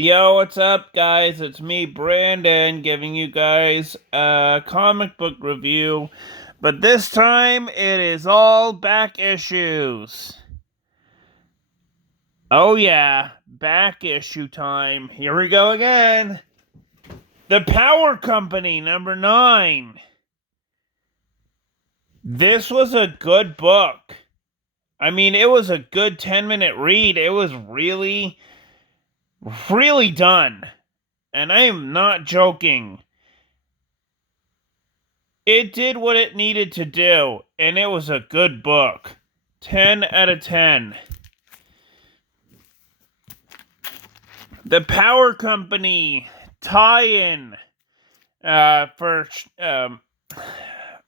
Yo, what's up, guys? It's me, Brandon, giving you guys a comic book review, but this time it is all back issues. Oh, yeah, back issue time. Here we go again. The Power Company, number 9. This was a good book. I mean, it was a good 10-minute read. It was really, really done. And I am not joking. It did what it needed to do, and it was a good book. 10 out of 10. The Power Company tie-in for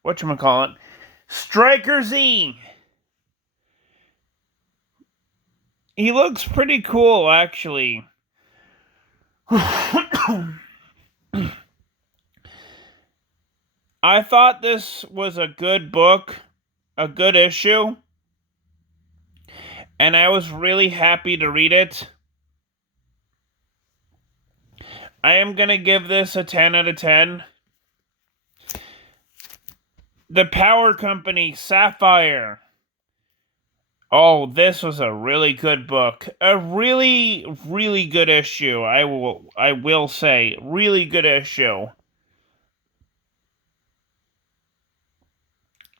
whatchamacallit, Striker Z. He looks pretty cool, actually. I thought this was a good book, a good issue, and I was really happy to read it. I am going to give this a 10 out of 10. The Power Company, SAPPHIRE. Oh, this was a really good book. A really, really good issue. I will say. Really good issue.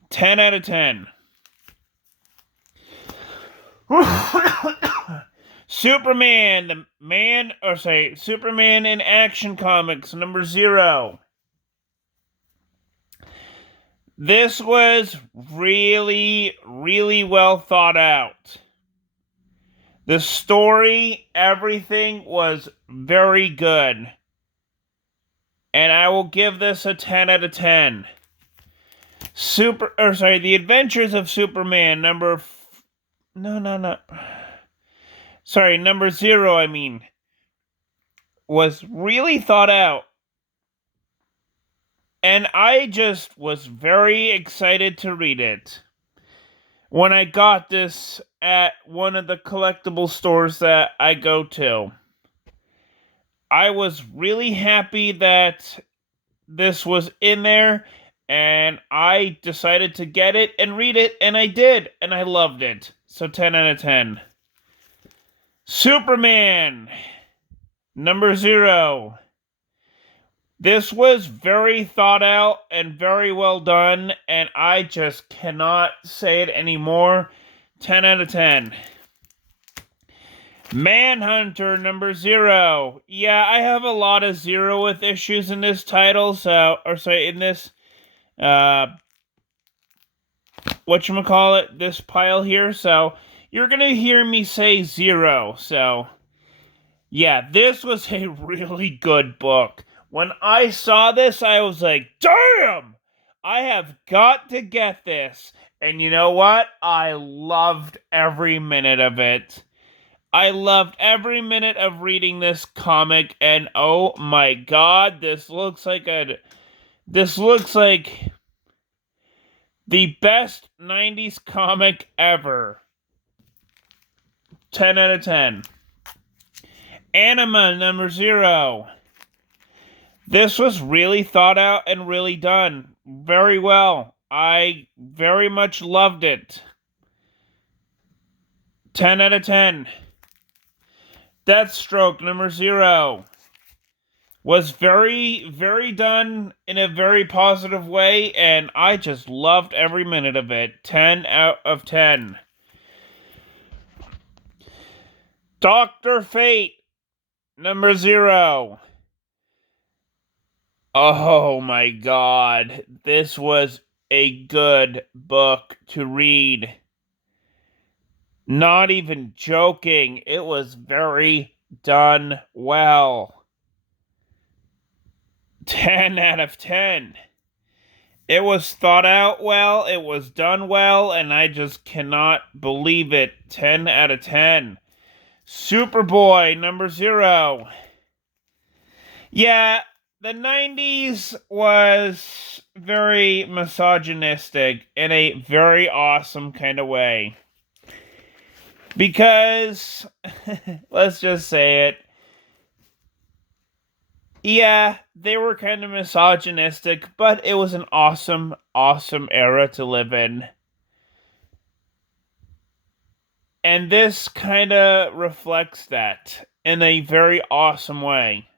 10 out of 10. Superman, Superman in Action Comics, number 0. This was really, really well thought out. The story, everything was very good. And I will give this a 10 out of 10. The Adventures of Superman, number 0, was really thought out. And I just was very excited to read it. When I got this at one of the collectible stores that I go to, I was really happy that this was in there, and I decided to get it and read it, and I did, and I loved it. So 10 out of 10. Superman, number 0. This was very thought out and very well done, and I just cannot say it anymore. 10 out of 10. Manhunter, number 0. Yeah, I have a lot of 0 with issues in this title, in this, this pile here, so you're gonna hear me say 0, so, yeah, this was a really good book. When I saw this, I was like, damn! I have got to get this. And you know what? I loved every minute of it. I loved every minute of reading this comic, and oh my god, this looks like the best 90s comic ever. 10 out of 10. Anima, number 0. This was really thought out and really done very well. I very much loved it. 10 out of 10. Deathstroke, number 0. Was very, very done in a very positive way, and I just loved every minute of it. 10 out of 10. Dr. Fate, number 0. Oh my god, this was a good book to read. Not even joking, it was very done well. 10 out of 10. It was thought out well, it was done well, and I just cannot believe it. 10 out of 10. Superboy, number 0. Yeah, the 90s was very misogynistic in a very awesome kind of way. Because, let's just say it, Yeah, they were kind of misogynistic, but it was an awesome, awesome era to live in. And this kind of reflects that in a very awesome way.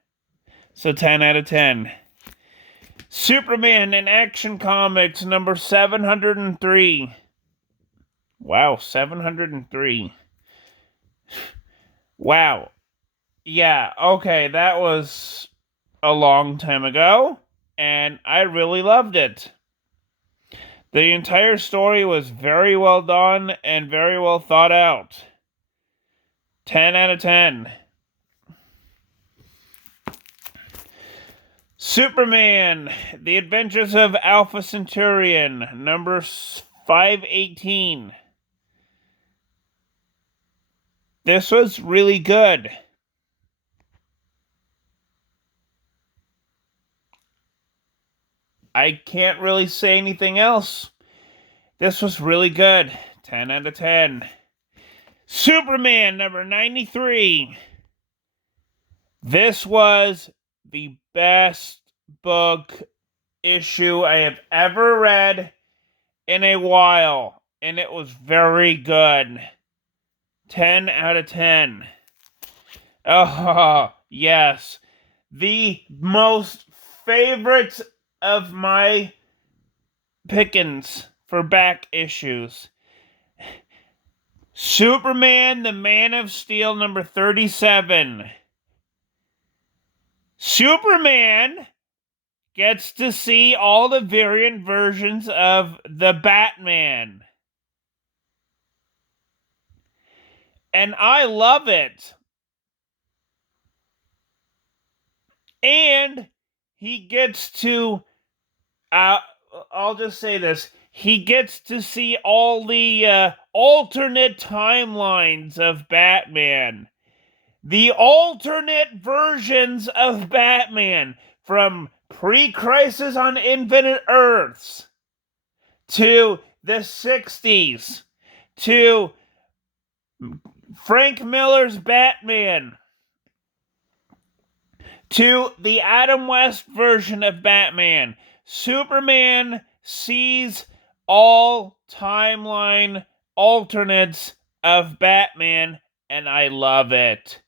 So 10 out of 10. Superman in Action Comics number 703. Wow, 703. Wow. Yeah, okay, that was a long time ago, and I really loved it. The entire story was very well done and very well thought out. 10 out of 10. Superman, The Adventures of ALPHA-CENTURION, number 518. This was really good. I can't really say anything else. This was really good. 10 out of 10. Superman number 93. This was the best book issue I have ever read in a while, and it was very good. 10 out of 10. Oh, yes. The most favorite of my pickings for back issues. Superman, the Man of Steel, number 37. Superman gets to see all the variant versions of the Batman. And I love it. And he gets to, I'll just say this, he gets to see all the alternate timelines of Batman. The alternate versions of Batman, from pre-Crisis on Infinite Earths to the 60s to Frank Miller's Batman to the Adam West version of Batman. Superman sees all timeline alternates of Batman, and I love it.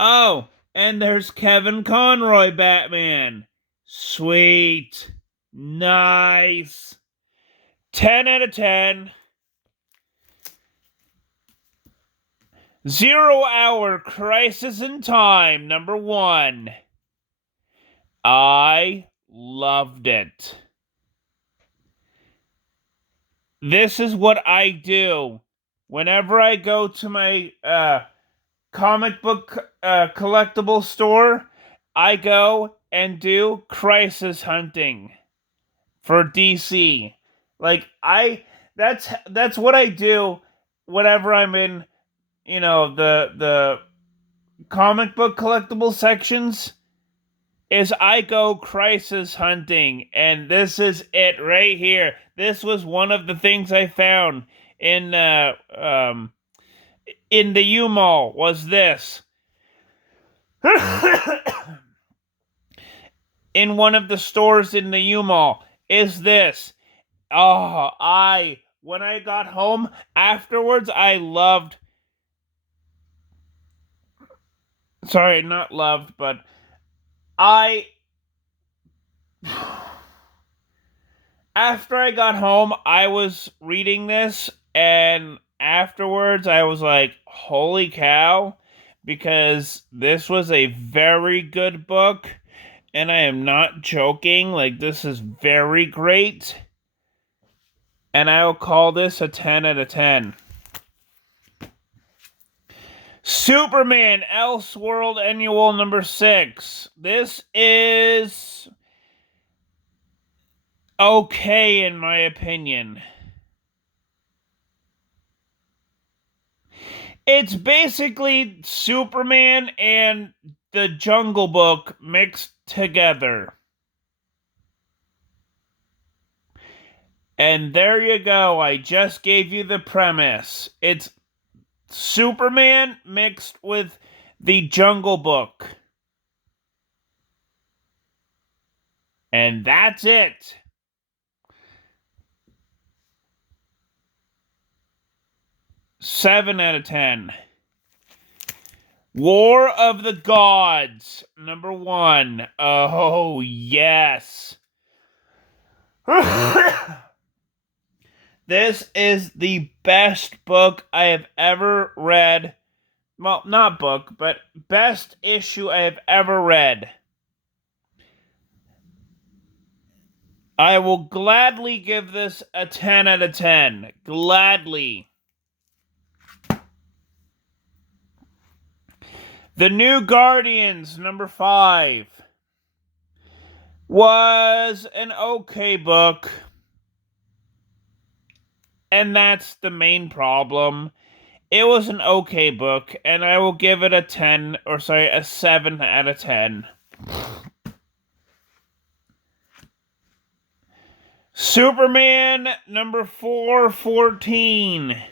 Oh, and there's Kevin Conroy Batman. Sweet. Nice. 10 out of 10. 0 Hour Crisis in Time, number 1. I loved it. This is what I do whenever I go to my comic book collectible store. I go and do crisis hunting for DC. That's what I do whenever I'm in, the comic book collectible sections. Is I go crisis hunting, and this is it right here. This was one of the things I found in the U-Mall, was this. In one of the stores in the U-Mall is this. When I got home afterwards, I loved, sorry, not loved, but after I got home, I was reading this, and afterwards I was like, holy cow, because this was a very good book, and I am not joking. Like, this is very great, and I will call this a 10 out of 10. Superman Elseworld Annual number 6. This is okay, in my opinion. It's basically Superman and the Jungle Book mixed together. And there you go. I just gave you the premise. It's Superman mixed with the Jungle Book. And that's it. Seven out of 10. War of the Gods, number 1. Oh, yes. This is the best book I have ever read. Well, not book, but best issue I have ever read. I will gladly give this a 10 out of 10. Gladly. The New Guardians, number 5, was an okay book. And that's the main problem. It was an okay book, and I will give it a 7 out of 10. Superman, number 414.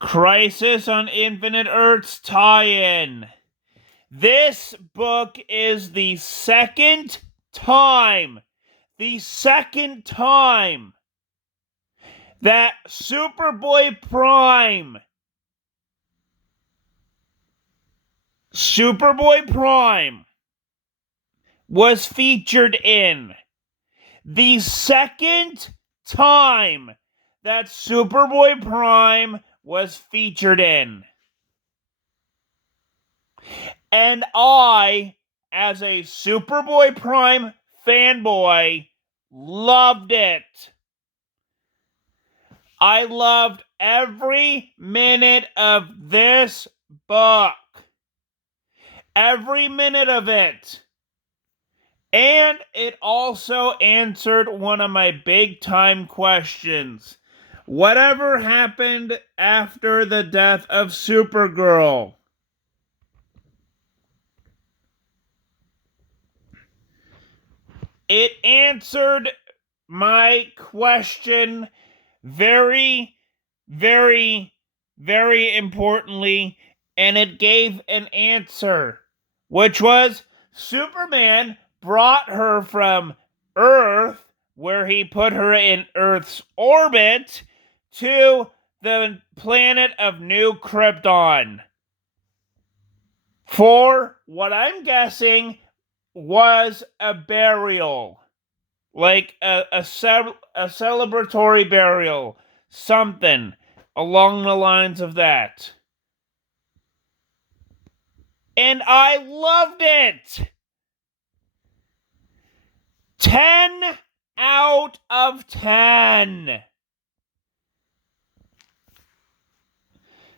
Crisis on Infinite Earths tie-in. This book is the second time that Superboy Prime was featured in. The second time that Superboy Prime was featured in. And I, as a Superboy Prime fanboy, loved it. I loved every minute of this book. Every minute of it. And it also answered one of my big-time questions. Whatever happened after the death of Supergirl? It answered my question very, very, very importantly, and it gave an answer, which was Superman brought her from Earth, where he put her in Earth's orbit, to the planet of New Krypton for what I'm guessing was a burial. Like a celebratory burial. Something along the lines of that. And I loved it! 10 out of 10.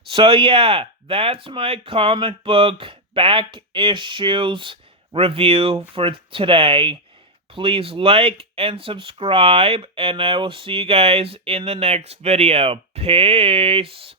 So yeah, that's my comic book back issues review for today. Please like and subscribe, and I will see you guys in the next video. Peace!